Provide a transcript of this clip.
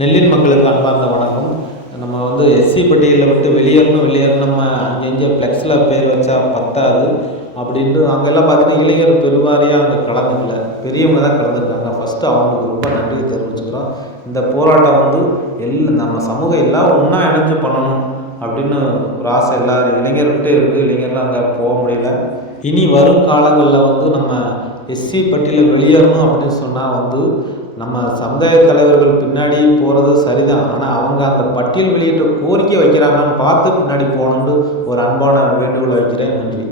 நெல்லின் மக்களுக்கு அன்பார்ந்த வணக்கம். நம்ம வந்து எஸ்சி பட்டியலில் விட்டு வெளியேறணும் நம்ம அங்கங்கே ஃப்ளெக்ஸில் பேர் வச்சா பத்தாது அப்படின்ட்டு அங்கெல்லாம் பார்த்தீங்கன்னா இளைஞர் பெருவாரியாக அங்கே கலந்துக்கல, பெரியவங்க தான் கலந்துருக்காங்க. ஃபஸ்ட்டு அவங்களுக்கு ரொம்ப நன்றி தெரிவிச்சுக்கிறோம். இந்த போராட்டம் வந்து நம்ம சமூகம் எல்லாம் ஒன்றா இணைஞ்சு பண்ணணும் அப்படின்னு ஒரு ஆசை எல்லாரும் இளைஞர்கிட்ட இருக்குது. இளைஞர்லாம் அங்கே போக முடியல. இனி வரும் காலங்களில் வந்து நம்ம எஸ்சி பட்டியலில் வெளியேறணும் அப்படின்னு சொன்னால் வந்து நம்ம சமுதாய தலைவர்கள் பின்னாடி போகிறது சரிதான். ஆனால் அவங்க அந்த பட்டியல் வெளியிட்ட கோரிக்கை வைக்கிறாங்கன்னு பார்த்து பின்னாடி போகணுன்னு ஒரு அன்பான வேண்டுகோளை வைக்கிறேன். நன்றி.